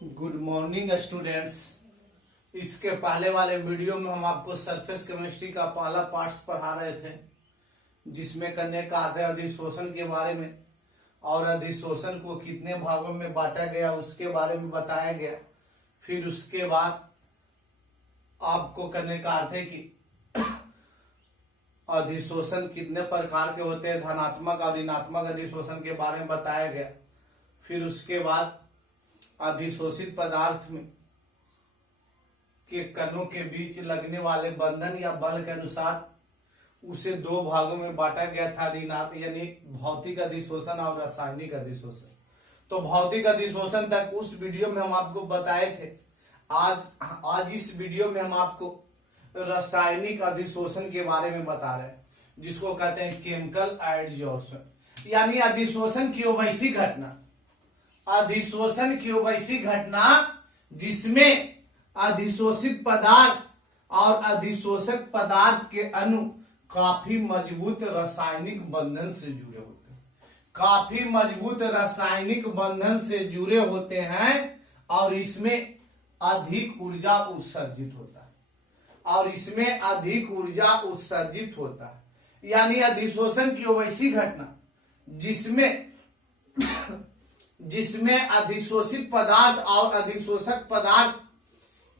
Good morning students. इसके पहले वाले वीडियो में हम आपको सरफेस केमिस्ट्री का पहला पार्ट्स पढ़ा रहे थे, जिसमें करने का आधा अधिशोषण के बारे में और अधिशोषण को कितने भागों में बांटा गया उसके बारे में बताया गया। फिर उसके बाद आपको करने का अर्थ है कि अधिशोषण कितने प्रकार के होते हैं, धनात्मक और ऋणात्मक अधिशोषण के बारे में बताया गया। फिर उसके बाद अधिशोषित पदार्थ में के कणों के बीच लगने वाले बंधन या बल के अनुसार उसे दो भागों में बांटा गया था, यानी भौतिक अधिशोषण और रासायनिक अधिशोषण। तो भौतिक अधिशोषण तक उस वीडियो में हम आपको बताए थे। आज इस वीडियो में हम आपको रासायनिक अधिशोषण के बारे में बता रहे हैं, जिसको कहते हैं केमिकल एडजॉर्प्शन, यानी अधिशोषण की वैसी घटना, अधिशोषण की वैसी घटना जिसमें अधिशोषित पदार्थ और अधिशोषक पदार्थ के अणु काफी मजबूत रासायनिक बंधन से जुड़े होते हैं, काफी मजबूत रासायनिक बंधन से जुड़े होते हैं और इसमें अधिक ऊर्जा उत्सर्जित होता है, और इसमें अधिक ऊर्जा उत्सर्जित होता है। यानी अधिशोषण की वैसी घटना जिसमें अधिशोषित पदार्थ और अधिशोषक पदार्थ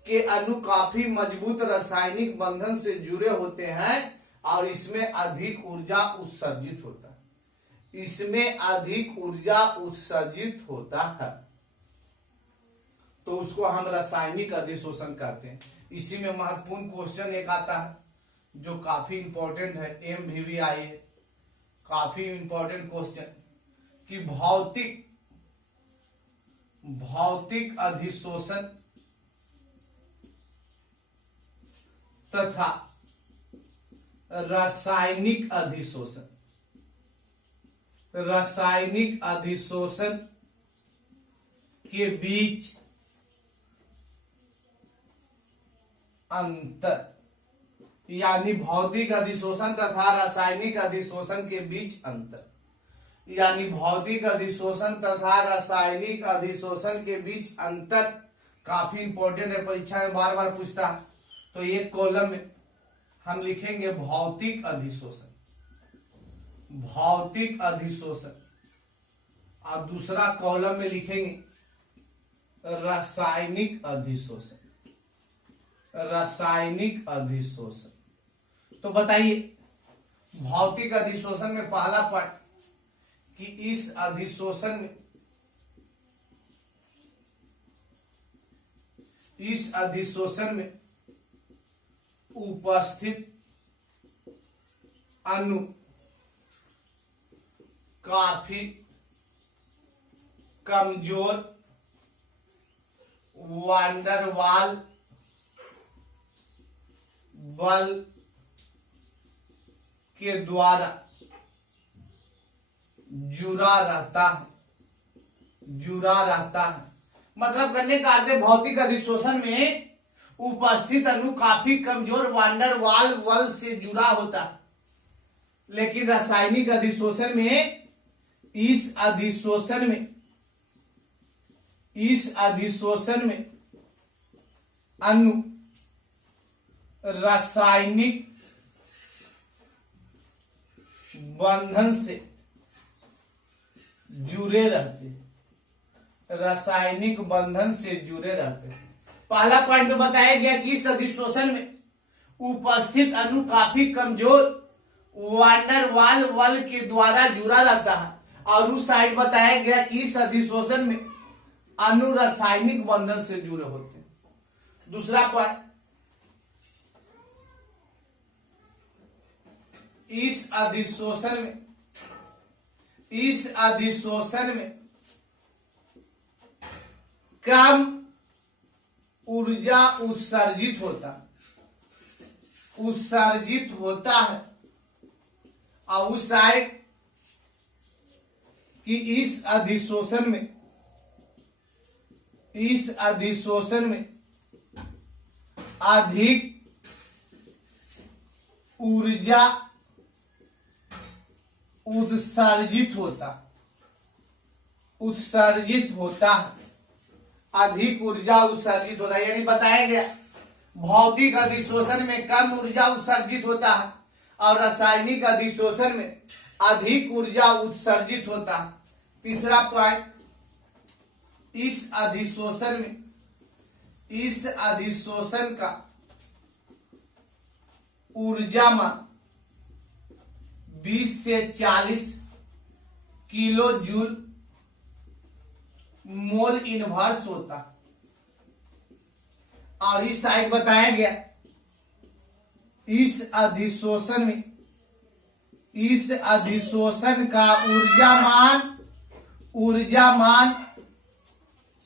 के अणु काफी मजबूत रासायनिक बंधन से जुड़े होते हैं और इसमें अधिक ऊर्जा उत्सर्जित होता है, इसमें अधिक ऊर्जा उत्सर्जित होता है, तो उसको हम रासायनिक अधिशोषण कहते हैं। इसी में महत्वपूर्ण क्वेश्चन एक आता है जो काफी इंपॉर्टेंट है, MVVI है, काफी इंपॉर्टेंट क्वेश्चन कि भौतिक अधिशोषण तथा रासायनिक अधिशोषण, रासायनिक अधिशोषण के बीच अंतर, यानी भौतिक अधिशोषण तथा रासायनिक अधिशोषण के बीच अंतर, यानी भौतिक अधिशोषण तथा रासायनिक अधिशोषण के बीच अंतर काफी इंपॉर्टेंट है, परीक्षा में बार बार पूछता है। तो एक कॉलम में हम लिखेंगे भौतिक अधिशोषण, भौतिक अधिशोषण, और दूसरा कॉलम में लिखेंगे रासायनिक अधिशोषण, रासायनिक अधिशोषण। तो बताइए भौतिक अधिशोषण में पहला पार्ट कि इस अधिशोषण में उपस्थित अणु काफी कमजोर वांडरवाल बल के द्वारा जुड़ा रहता है। मतलब करने का अर्थ है भौतिक अधिशोषण में उपस्थित अणु काफी कमजोर वांडरवाल बल से जुड़ा होता है, लेकिन रासायनिक अधिशोषण में इस अधिशोषण में अणु रासायनिक बंधन से जुड़े रहते हैं, रासायनिक बंधन से जुड़े रहते हैं। पहला पॉइंट में बताया गया कि इस अधिशोषण में उपस्थित अणु काफी कमजोर वांडरवाल बल के द्वारा जुड़ा रहता है, और उस साइड बताया गया कि इस अधिशोषण में अणु रासायनिक बंधन से जुड़े होते हैं। दूसरा पॉइंट, इस अधिशोषण में कम ऊर्जा उत्सर्जित होता है, और उस साइड कि इस अधिशोषण में अधिक ऊर्जा उत्सर्जित होता है, अधिक ऊर्जा उत्सर्जित होता है, यानी बताया गया भौतिक अधिशोषण में कम ऊर्जा उत्सर्जित होता है और रासायनिक अधिशोषण में अधिक ऊर्जा उत्सर्जित होता है। तीसरा पॉइंट, इस अधिशोषण का ऊर्जा मान 20 से 40 किलो जूल मोल इनवर्स होता। और इस साइड बताया गया इस अधिशोषण का ऊर्जा मान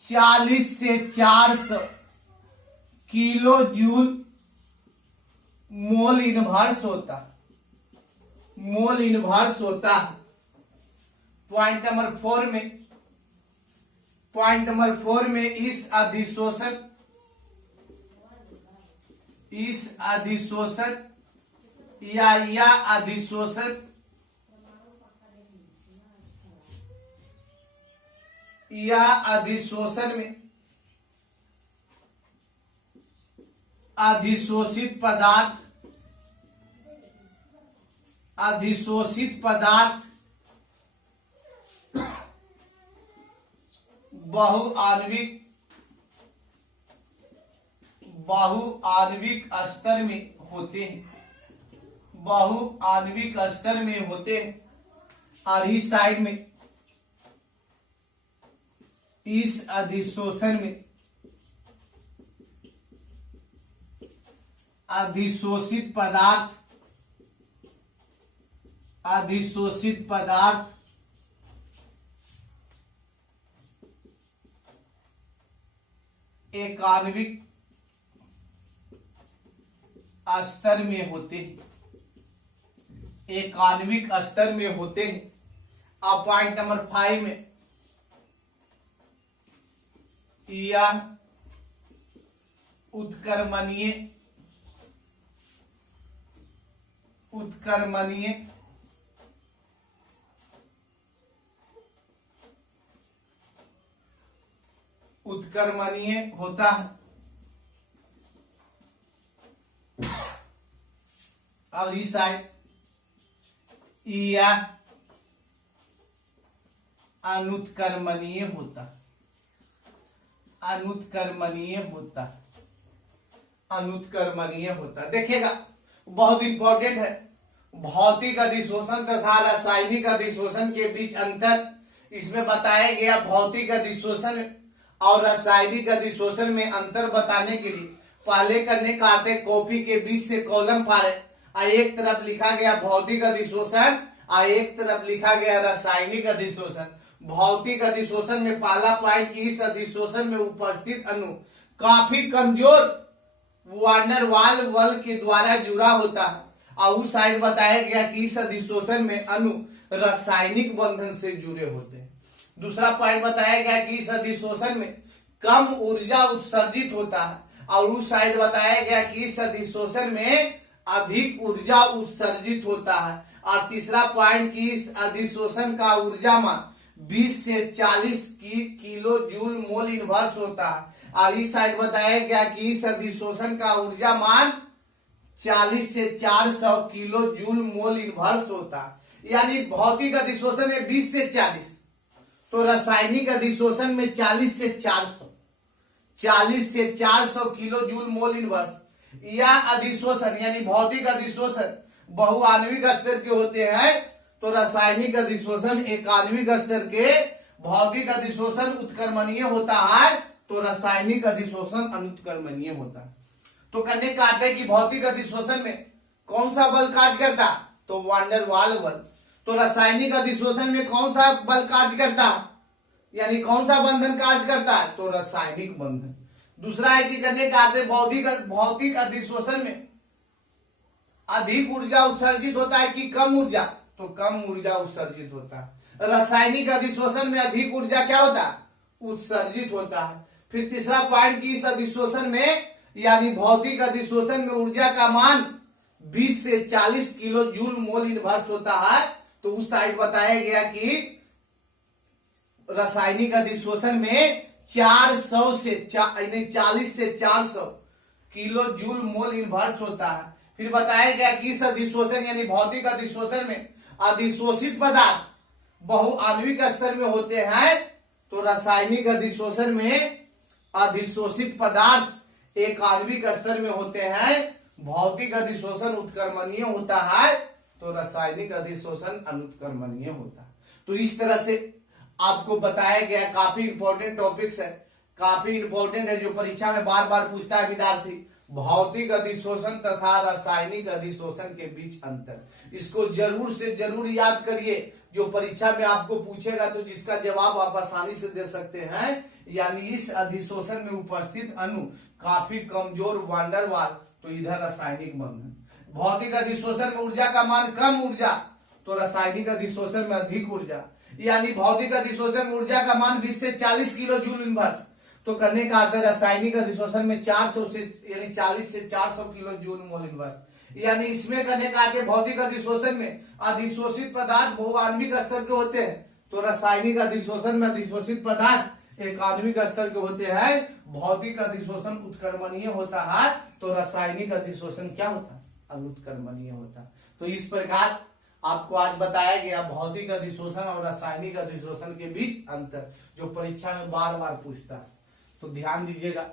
40 से 400 किलो जूल मोल इनवर्स होता। पॉइंट नंबर 4 में इस अधिशोषण अधिशोषण में अधिशोषित पदार्थ बहुआण्विक स्तर में होते हैं। और इस साइड में इस अधिशोषण में अधिशोषित पदार्थ एकाण्विक स्तर में होते हैं। अब पॉइंट नंबर 5 में यह उत्क्रमणीय होता है। और इस साइड यह अनुत्क्रमणीय होता। देखिएगा बहुत इंपॉर्टेंट है, भौतिक अधिशोषण तथा रासायनिक अधिशोषण के बीच अंतर इसमें बताया गया। भौतिक अधिशोषण और रासायनिक अधिशोषण में अंतर बताने के लिए पहले करने काटे कॉपी के बीच से कॉलम फाड़े, एक तरफ लिखा गया भौतिक अधिशोषण और एक तरफ लिखा गया रासायनिक अधिशोषण। भौतिक अधिशोषण में पहला पॉइंट, इस अधिशोषण में उपस्थित अणु काफी कमजोर वांडरवाल बल के द्वारा जुड़ा होता है। और उस साइड बताया गया कि इस अधिशोषण में अणु रासायनिक बंधन से जुड़े होते हैं। दूसरा पॉइंट बताया गया कि इस अधिशोषण में कम ऊर्जा उत्सर्जित होता है। और उस साइड बताया गया कि इस अधिशोषण में अधिक ऊर्जा उत्सर्जित होता है। और तीसरा पॉइंट कि इस अधिशोषण का ऊर्जा मान 20 से 40 किलो जूल मोल इनवर्स होता है। और इस साइड बताया गया कि इस अधिशोषण का ऊर्जा मान 40 से 400 किलो जूल मोल इनवर्स होता है। यानी भौतिक अधिशोषण में 20 से 40, तो रासायनिक अधिशोषण में 40 से 400 किलो जूल मोल इनवर्स। यह अधिशोषण यानी भौतिक अधिशोषण बहुआण्विक स्तर के होते हैं, तो रासायनिक अधिशोषण एकाण्विक स्तर के। भौतिक अधिशोषण उत्क्रमणीय होता है, तो रासायनिक अधिशोषण अनुत्क्रमणीय होता है। तो करने काटते हैं कि भौतिक अधिशोषण में कौन सा बल कार्य करता, तो वांडरवाल बल। तो रासायनिक अधिशोषण में कौन सा बल कार्य करता, यानी कौन सा बंधन कार्य करता है, तो रासायनिक बंधन। दूसरा है कि करने काटते भौतिक अधिशोषण में अधिक ऊर्जा उत्सर्जित होता है कि कम ऊर्जा, तो कम ऊर्जा उत्सर्जित होता है। रासायनिक अधिशोषण में अधिक ऊर्जा क्या होता है, उत्सर्जित होता है। फिर तीसरा पॉइंट की इस अधिशोषण में यानी भौतिक अधिशोषण में ऊर्जा का मान 20 से 40 किलो जूल मोल इनवर्स होता है। तो उस साइड बताया गया कि रासायनिक अधिशोषण में 400 से 40 से 400 किलो जूल मोल इनवर्स होता है। फिर बताया गया कि इस अधिशोषण यानी भौतिक अधिशोषण में अधिशोषित पदार्थ बहुआण्विक स्तर में होते हैं, तो रासायनिक अधिशोषण में अधिशोषित पदार्थ एक आणविक स्तर में होते हैं। भौतिक अधिशोषण उत्क्रमणीय होता है, तो रासायनिक अधिशोषण अनुत्क्रमणीय होता है। तो इस तरह से आपको बताया गया, काफी इंपॉर्टेंट टॉपिक्स है, काफी इंपॉर्टेंट है, जो परीक्षा में बार बार पूछता है विद्यार्थी। भौतिक अधिशोषण तथा रासायनिक अधिशोषण के बीच अंतर, इसको जरूर से जरूर याद करिए, जो परीक्षा में आपको पूछेगा तो जिसका जवाब आप आसानी से दे सकते हैं। यानी इस अधिशोषण में उपस्थित अणु काफी कमजोर वांडर वाल, तो इधर रासायनिक बंधन। भौतिक अधिशोषण में ऊर्जा का मान कम ऊर्जा, तो रासायनिक अधिशोषण में अधिक ऊर्जा। यानी भौतिक अधिशोषण में ऊर्जा का मान 20 से 40 किलो जूल इनवर्स, तो करने का अर्थ है रासायनिक अधिशोषण में 400 से यानी 40 से 400 किलो जूल मोल इनवर्स। यानी इसमें करने का अर्थ है भौतिक अधिशोषण में अधिशोषित पदार्थ बहुआण्विक स्तर के होते हैं, तो रासायनिक अधिशोषण में अधिशोषित पदार्थ एक आणविक स्तर के होते हैं। भौतिक अधिशोषण उत्क्रमणीय होता है, तो रासायनिक अधिशोषण क्या होता है? अनुत्क्रमणीय होता है। तो इस प्रकार आपको आज बताया गया भौतिक अधिशोषण और रासायनिक अधिशोषण के बीच अंतर, जो परीक्षा में बार बार पूछता है, तो ध्यान दीजिएगा।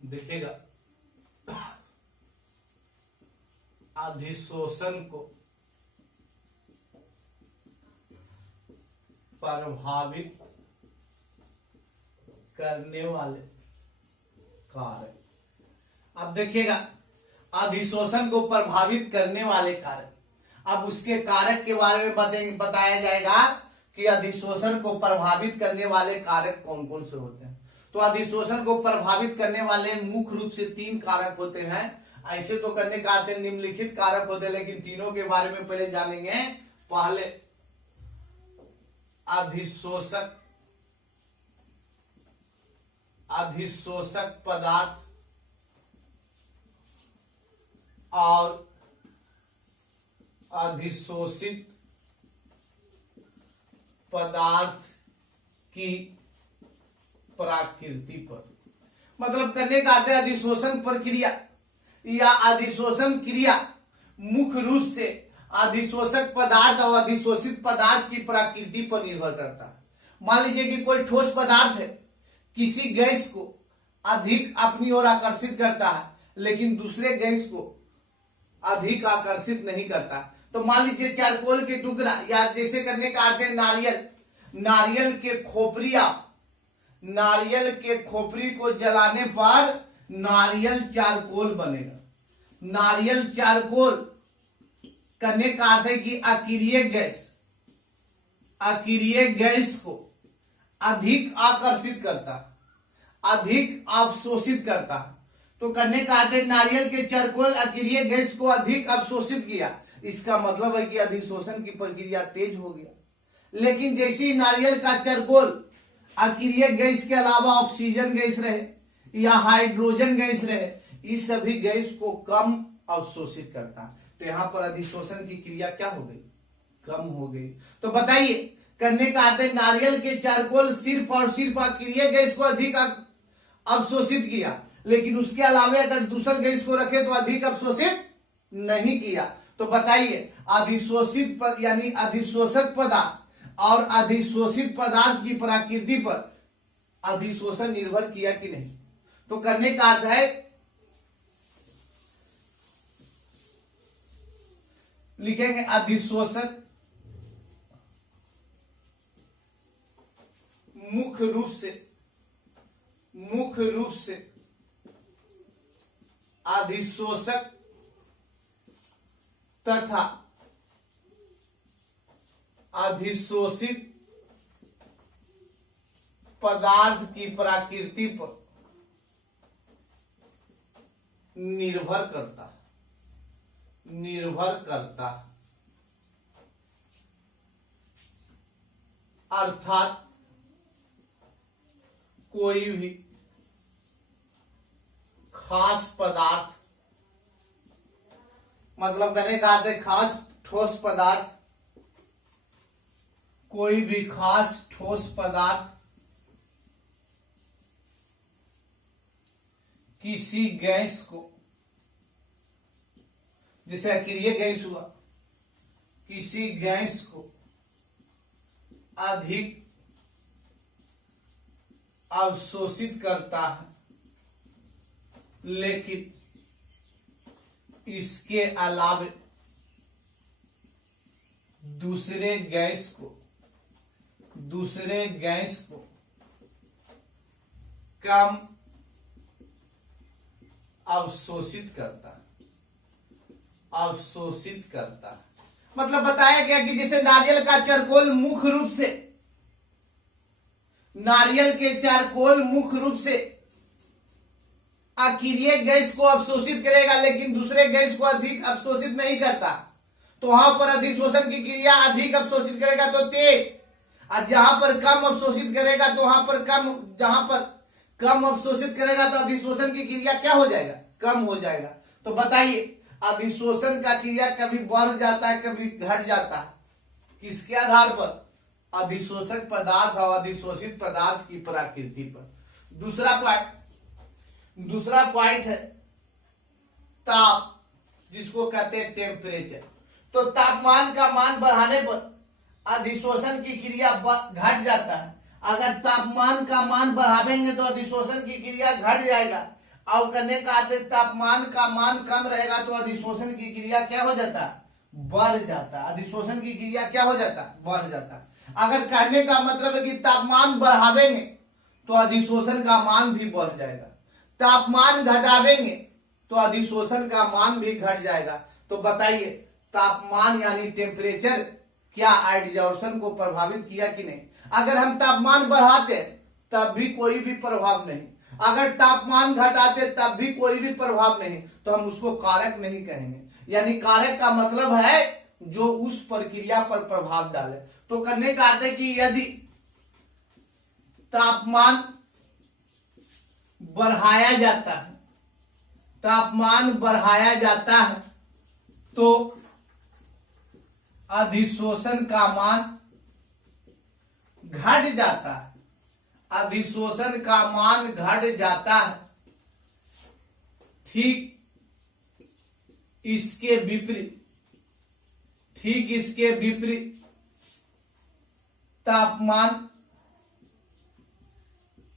देखिएगा, अधिशोषण को प्रभावित करने वाले कारक। अब देखिएगा, अधिशोषण को प्रभावित करने वाले कारक। अब उसके कारक के बारे में बताया जाएगा कि अधिशोषण को प्रभावित करने वाले कारक कौन कौन से होते हैं। तो अधिशोषण को प्रभावित करने वाले मुख्य रूप से 3 कारक होते हैं। ऐसे तो करने का अर्थ निम्नलिखित कारक होते हैं, लेकिन तीनों के बारे में पहले जानेंगे। पहले अधिशोषक पदार्थ और अधिशोषित पदार्थ की प्रकृति पर, मतलब करने का अर्थ है अधिशोषण प्रक्रिया या अधिशोषण क्रिया मुख्य रूप से अधिशोषक पदार्थ और अधिशोषित पदार्थ की प्रकृति पर निर्भर करता है। मान लीजिए कि कोई ठोस पदार्थ है, किसी गैस को अधिक अपनी ओर आकर्षित करता है, लेकिन दूसरे गैस को अधिक आकर्षित नहीं करता। तो मान लीजिए चारकोल के टुकड़ा, या जैसे करने का अर्थ है नारियल के खोपरी को जलाने पर नारियल चारकोल बनेगा। नारियल चारकोल करने का अर्थ है कि अकिरीय गैस को अधिक आकर्षित करता, अधिक अवशोषित करता। तो करने का अर्थ है नारियल के चारकोल अकिरीय गैस को अधिक अवशोषित किया, इसका मतलब है कि अधिशोषण की प्रक्रिया तेज हो गया। लेकिन जैसे ही नारियल का चारकोल अकिरीय गैस के अलावा ऑक्सीजन गैस रहे या हाइड्रोजन गैस रहे, इस सभी गैस को कम अवशोषित करता, तो यहां पर अधिशोषण की क्रिया क्या हो गई? कम हो गई। तो बताइए, करने का अर्थ है नारियल के चारकोल सिर्फ और सिर्फ अकिरीय गैस को अधिक अवशोषित किया, लेकिन उसके अलावा अगर दूसर गैस को रखे तो अधिक अवशोषित नहीं किया। तो बताइए, अधिशोषित यानी अधिशोषक पदार्थ और अधिशोषित पदार्थ की प्रकृति पर अधिशोषण निर्भर किया कि नहीं? तो करने का अर्थ है, लिखेंगे अधिशोषक मुख्य रूप से अधिशोषक तथा अधिशोषित पदार्थ की प्रकृति पर निर्भर करता है, निर्भर करता है। अर्थात कोई भी खास पदार्थ, मतलब कहने का अर्थ है खास ठोस पदार्थ, कोई भी खास ठोस पदार्थ किसी गैस को, जैसे अक्रिय गैस हुआ, किसी गैस को अधिक अवशोषित करता है, लेकिन इसके अलावे दूसरे गैस को कम अवशोषित करता है। मतलब बताया गया कि जैसे नारियल का चारकोल मुख्य रूप से, नारियल के चारकोल मुख्य रूप से अक्रिय गैस को अवशोषित करेगा, लेकिन दूसरे गैस को अधिक अवशोषित नहीं करता, तो वहां पर अधिशोषण की क्रिया अधिक अवशोषित करेगा तो तेज, और जहां पर कम अवशोषित करेगा तो वहां पर कम, जहां पर कम अवशोषित करेगा तो अधिशोषण की क्रिया क्या हो जाएगा, कम हो जाएगा। तो बताइए अधिशोषण का क्रिया कभी बढ़ जाता है, कभी घट जाता है, किसके आधार पर, अधिशोषक पदार्थ और अधिशोषित पदार्थ की प्रकृति पर। दूसरा पॉइंट है ताप, जिसको कहते हैं टेम्परेचर। तो तापमान का मान बढ़ाने पर अधिशोषण की क्रिया घट जाता है, अगर तापमान का मान बढ़ावेंगे तो अधिशोषण की क्रिया घट जाएगा, और करने का अर्थ तापमान का मान कम रहेगा तो अधिशोषण की क्रिया क्या हो जाता है, बढ़ जाता है। अधिशोषण की क्रिया क्या हो जाता है, बढ़ जाता है। अगर कहने का मतलब है कि तापमान बढ़ावेंगे तो अधिशोषण का मान भी बढ़ जाएगा, तापमान घटावेंगे तो अधिशोषण का मान भी घट जाएगा। तो बताइए तापमान यानी टेम्परेचर क्या एडजॉर्प्शन को प्रभावित किया कि नहीं। अगर हम तापमान बढ़ाते तब भी कोई भी प्रभाव नहीं, अगर तापमान घटाते तब भी कोई भी प्रभाव नहीं, तो हम उसको कारक नहीं कहेंगे। यानी कारक का मतलब है जो उस प्रक्रिया पर प्रभाव डाले। तो करने का अर्थ है कि यदि तापमान बढ़ाया जाता है, तापमान बढ़ाया जाता है तो अधिशोषण का मान घट जाता है, अधिशोषण का मान घट जाता है। ठीक इसके विपरीत तापमान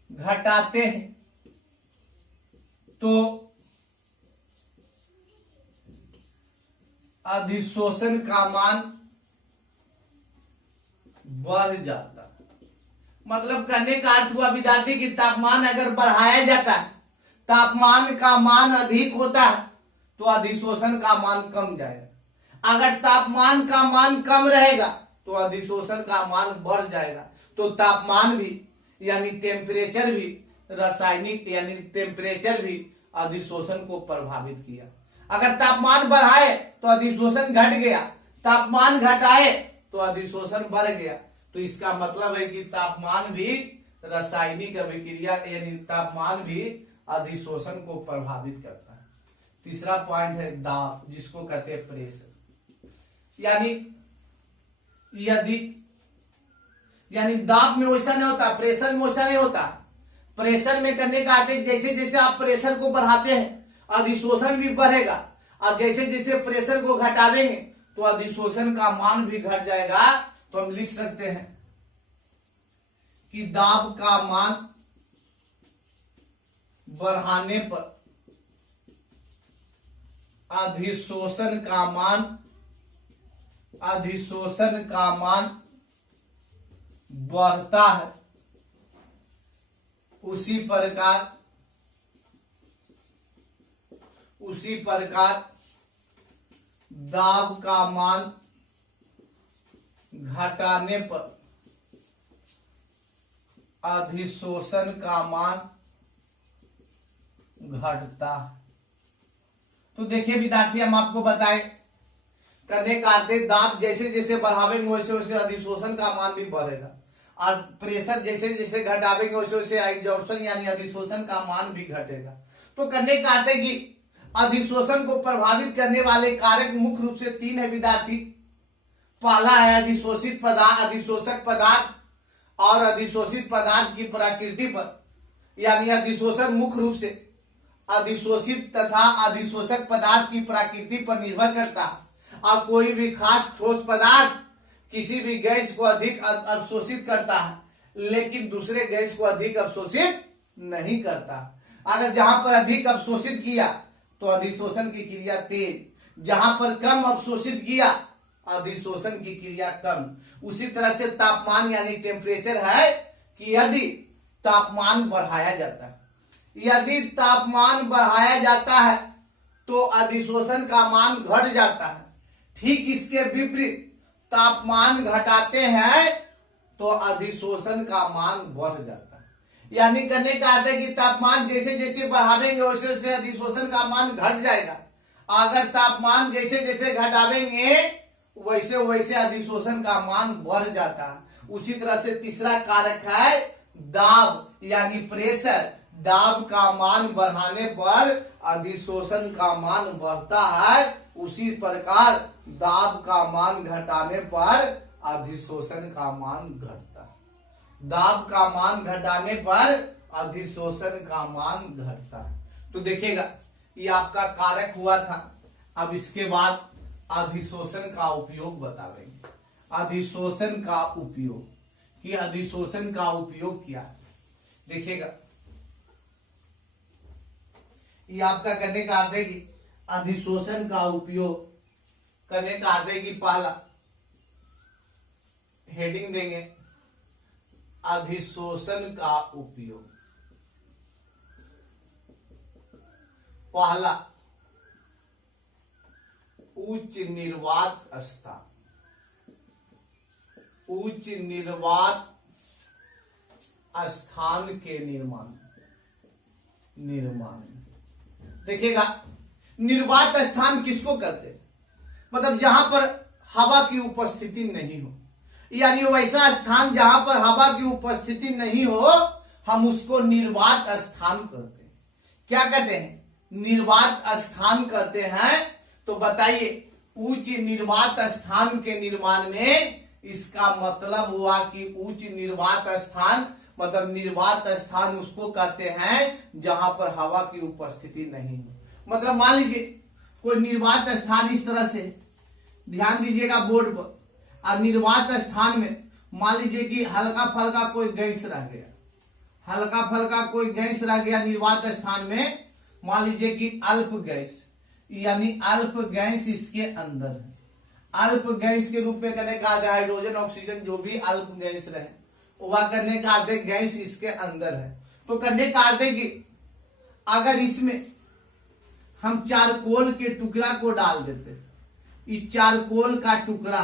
घटाते हैं तो अधिशोषण का मान बढ़ जाता है। मतलब कहने का अर्थ हुआ विद्यार्थी की तापमान अगर बढ़ाया जाता है, तापमान का मान अधिक होता है तो अधिशोषण का मान कम जाएगा, अगर तापमान का मान कम रहेगा तो अधिशोषण का मान बढ़ जाएगा। तो तापमान भी यानी टेम्परेचर भी, रासायनिक यानी टेम्परेचर भी अधिशोषण को प्रभावित किया। अगर तापमान बढ़ाए तो अधिशोषण घट गया, तापमान घटाए तो अधिशोषण बढ़ गया। तो इसका मतलब है कि तापमान भी रासायनिक अभिक्रिया यानी तापमान भी अधिशोषण को प्रभावित करता है। तीसरा पॉइंट है दाब, जिसको कहते हैं प्रेशर। यानी दाब में वैसा नहीं होता, प्रेशर में वैसा नहीं होता। प्रेशर में करने का अर्थ जैसे जैसे आप प्रेशर को बढ़ाते हैं अधिशोषण भी बढ़ेगा, और जैसे जैसे प्रेशर को घटावेंगे तो अधिशोषण का मान भी घट जाएगा। तो हम लिख सकते हैं कि दाब का मान बढ़ाने पर अधिशोषण का मान बढ़ता है, उसी प्रकार दाब का मान घटाने पर अधिशोषण का मान घटता है। तो देखिए विद्यार्थी, हम आपको बताएं करने का अर्थ दाब जैसे जैसे बढ़ावेंगे वैसे वैसे अधिशोषण का मान भी बढ़ेगा, और प्रेशर जैसे जैसे घटावेंगे वैसे वैसे एब्जॉर्प्शन यानी अधिशोषण का मान भी घटेगा। तो करने का अर्थ है कि अधिशोषण को प्रभावित करने वाले कारक मुख्य रूप से 3 है विद्यार्थी। पहला है अधिशोषित पदार्थ, अधिशोषक पदार्थ और अधिशोषित पदार्थ की प्रकृति पर, यानी अधिशोषण मुख्य रूप से अधिशोषित तथा अधिशोषक पदार्थ की प्रकृति पर निर्भर करता है। और कोई भी खास ठोस पदार्थ किसी भी गैस को अधिक अवशोषित करता है, लेकिन दूसरे गैस को अधिक अवशोषित नहीं करता। अगर जहां पर अधिक अवशोषित किया तो अधिशोषण की क्रिया तेज, जहां पर कम अवशोषित किया अधिशोषण की क्रिया कम। उसी तरह से तापमान यानी टेम्परेचर है कि यदि तापमान बढ़ाया जाता है, यदि तापमान बढ़ाया जाता है तो अधिशोषण का मान घट जाता है। ठीक इसके विपरीत तापमान घटाते हैं तो अधिशोषण का मान बढ़ जाता है। यानी करने का अर्थ है कि तापमान जैसे जैसे बढ़ावेंगे वैसे वैसे अधिशोषण का मान घट जाएगा, अगर तापमान जैसे जैसे घटावेंगे वैसे वैसे अधिशोषण का मान बढ़ जाता है। उसी तरह से तीसरा कारक है दाब यानी प्रेशर। दाब का मान बढ़ाने पर अधिशोषण का मान बढ़ता है, उसी प्रकार दाब का मान घटाने पर अधिशोषण का मान घटता है। दाब का मान घटाने पर अधिशोषण का मान घटता है। तो देखिएगा ये आपका कारक हुआ था। अब इसके बाद अधिशोषण का उपयोग बताएंगे। अधिशोषण का उपयोग कि अधिशोषण का उपयोग क्या है। देखिएगा ये आपका करने का अर्थ है कि अधिशोषण का उपयोग करने का अर्थ है कि पहला हेडिंग देंगे अधिशोषण का उपयोग। पहला उच्च निर्वात स्थान, उच्च निर्वात स्थान के निर्माण। देखिएगा निर्वात स्थान किसको कहते हैं, मतलब जहां पर हवा की उपस्थिति नहीं हो, यानी वैसा स्थान जहां पर हवा की उपस्थिति नहीं हो हम उसको निर्वात स्थान कहते हैं। क्या कहते हैं, निर्वात स्थान कहते हैं। तो बताइए उच्च निर्वात स्थान के निर्माण में इसका मतलब हुआ कि उच्च निर्वात स्थान मतलब निर्वात स्थान उसको कहते हैं जहां पर हवा की उपस्थिति नहीं हो। मतलब मान लीजिए कोई निर्वात स्थान इस तरह से, ध्यान दीजिएगा बोर्ड पर, और निर्वात स्थान में मान लीजिए कि हल्का फल्का कोई गैस रह गया, हल्का फल्का कोई गैस रह गया निर्वात स्थान में, मान लीजिए कि अल्प गैस, यानी अल्प गैस इसके अंदर है। अल्प गैस के रूप में करने का हाइड्रोजन ऑक्सीजन जो भी अल्प गैस रहे वह करने का अर्थ गैस इसके अंदर है। तो करने का अर्थ है कि अगर इसमें हम चारकोल के टुकड़ा को डाल देते, इस चारकोल का टुकड़ा,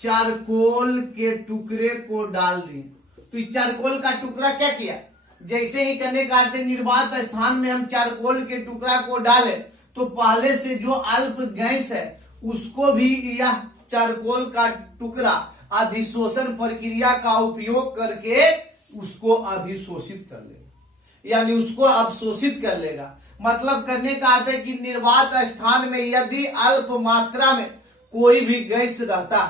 चारकोल के टुकड़े को डाल दिए, तो इस चारकोल का टुकड़ा क्या किया, जैसे ही करने का अर्थ निर्वात स्थान में हम चारकोल के टुकड़ा को डाले तो पहले से जो अल्प गैस है उसको भी यह चारकोल का टुकड़ा अधिशोषण प्रक्रिया का उपयोग करके उसको अधिशोषित कर लेगा, यानी उसको अवशोषित कर लेगा। मतलब करने का अर्थ है कि निर्वात स्थान में यदि अल्प मात्रा में कोई भी गैस रहता,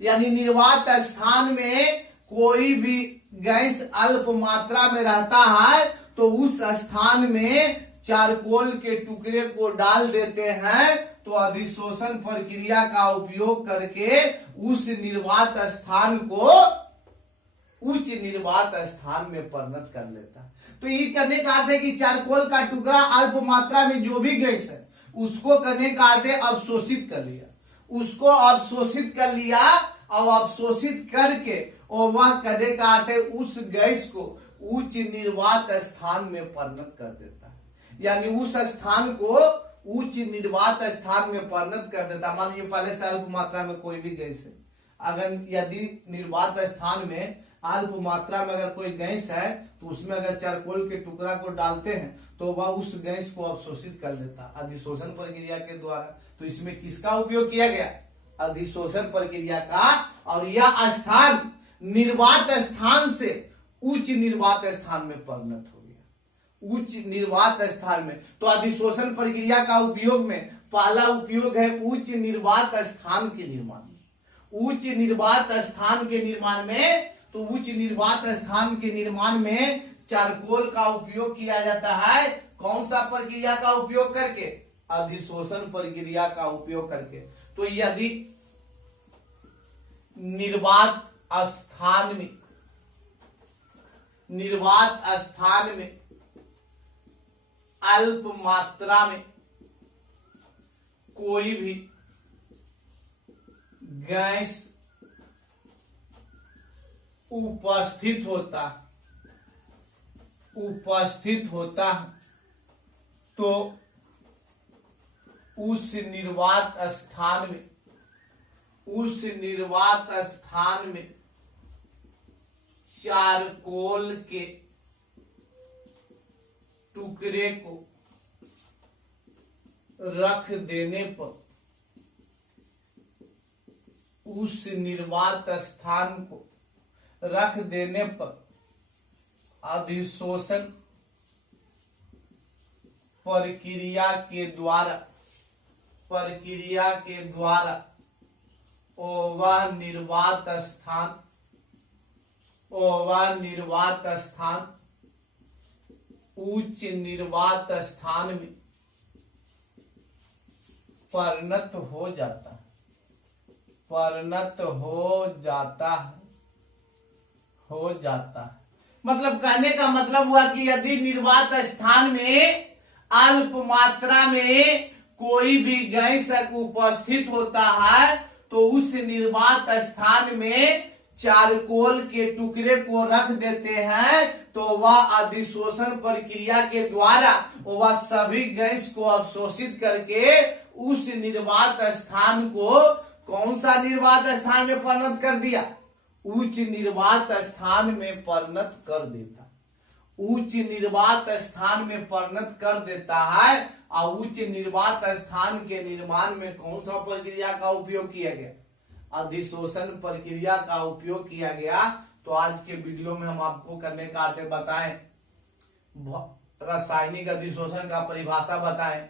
यानी निर्वात स्थान में कोई भी गैस अल्प मात्रा में रहता है तो उस स्थान में चारकोल के टुकड़े को डाल देते हैं तो अधिशोषण प्रक्रिया का उपयोग करके उस निर्वात स्थान को उच्च निर्वात स्थान में परिणत कर लेता है। तो ये करने का अर्थ है कि चारकोल का टुकड़ा अल्प मात्रा में जो भी गैस है उसको करने का अर्थ है अवशोषित कर लिया, उसको अवशोषित कर लिया और अवशोषित करके और वह करने का अर्थ है उस गैस को उच्च निर्वात स्थान में परिणत कर देता है, यानी उस स्थान को उच्च निर्वात स्थान में परिणत कर देता। मान लीजिए पहले से अल्प मात्रा में कोई भी गैस है, अगर यदि निर्वात स्थान में अल्प मात्रा में अगर कोई गैस है तो तो उसमें अगर चारकोल के टुकड़ा को डालते हैं तो वह उस गैस को अवशोषित कर देता अधिशोषण प्रक्रिया के द्वारा। तो इसमें किसका उपयोग किया गया? अधिशोषण प्रक्रिया का। और यह स्थान निर्वात स्थान से उच्च निर्वात स्थान में परिणत हो गया, उच्च निर्वात स्थान में। तो अधिशोषण प्रक्रिया का उपयोग में पहला उपयोग है उच्च निर्वात स्थान के निर्माण में। उच्च निर्वात स्थान के निर्माण में, तो उच्च निर्वात स्थान के निर्माण में चारकोल का उपयोग किया जाता है। कौन सा प्रक्रिया का उपयोग करके? अधिशोषण प्रक्रिया का उपयोग करके। तो यदि निर्वात स्थान में अल्प मात्रा में कोई भी गैस उपस्थित होता तो उस निर्वात स्थान में चारकोल के टुकड़े को रख देने पर उस निर्वात स्थान को रख देने पर अधिशोषण प्रक्रिया के द्वारा वह निर्वात स्थान उच्च निर्वात स्थान में परिणत हो जाता है। मतलब कहने का मतलब हुआ कि यदि निर्वात स्थान में अल्प मात्रा में कोई भी गैस उपस्थित होता है तो उस निर्वात स्थान में चारकोल के टुकड़े को रख देते हैं, तो वह अधिशोषण प्रक्रिया के द्वारा वह सभी गैस को अवशोषित करके उस निर्वात स्थान को कौन सा निर्वात स्थान में परिणत कर दिया? उच्च निर्वात स्थान में परिणत कर देता। उच्च निर्वात स्थान में परिणत कर देता है। और उच्च निर्वात स्थान के निर्माण में कौन सा प्रक्रिया का उपयोग किया गया? अधिशोषण प्रक्रिया का उपयोग किया गया। तो आज के वीडियो में हम आपको करने का अर्थ बताएं, रासायनिक अधिशोषण का परिभाषा बताएं,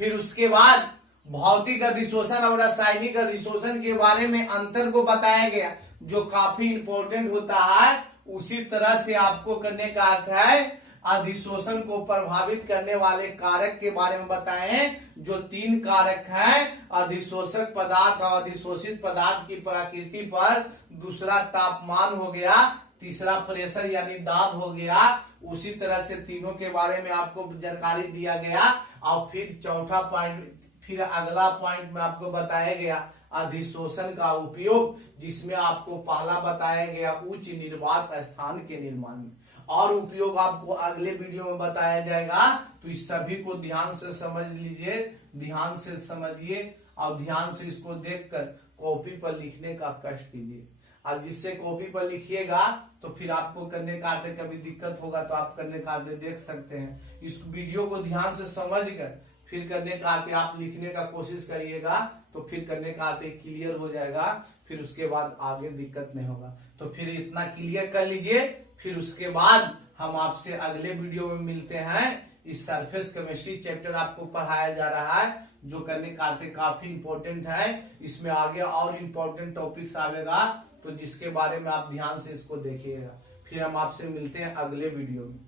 फिर उसके बाद भौतिक अधिशोषण और रासायनिक अधिशोषण के बारे में अंतर को बताया गया जो काफी इंपॉर्टेंट होता है। उसी तरह से आपको करने का अर्थ है अधिशोषण को प्रभावित करने वाले कारक के बारे में बताएं, जो 3 कारक हैं। अधिशोषक पदार्थ और अधिशोषित पदार्थ की प्रकृति पर, दूसरा तापमान हो गया, तीसरा प्रेशर यानी दाब हो गया। उसी तरह से तीनों के बारे में आपको जानकारी दिया गया। और फिर चौथा पॉइंट, फिर अगला पॉइंट में आपको बताया गया अधिशोषण का उपयोग, जिसमें आपको पहला बताया गया उच्च निर्वात स्थान के निर्माण में, और उपयोग आपको अगले वीडियो में बताया जाएगा। तो इस सभी को ध्यान से समझ लीजिए, ध्यान से समझिए और ध्यान से इसको देखकर कॉपी पर लिखने का कष्ट कीजिए। और जिससे कॉपी पर लिखिएगा तो फिर आपको करने का अर्थ कभी दिक्कत होगा तो आप करने का अर्थ देख सकते हैं। इस वीडियो को ध्यान से समझकर फिर करने का अर्थ आप लिखने का कोशिश करिएगा, तो फिर करने का अर्थ क्लियर हो जाएगा। फिर उसके बाद आगे दिक्कत नहीं होगा। तो फिर इतना क्लियर कर लीजिए, फिर उसके बाद हम आपसे अगले वीडियो में मिलते हैं। इस सरफेस केमिस्ट्री चैप्टर आपको पढ़ाया जा रहा है, जो करने का अर्थ काफी इंपॉर्टेंट है। इसमें आगे और इम्पोर्टेंट टॉपिक्स आएगा, तो जिसके बारे में आप ध्यान से इसको देखिएगा। फिर हम आपसे मिलते हैं अगले वीडियो में।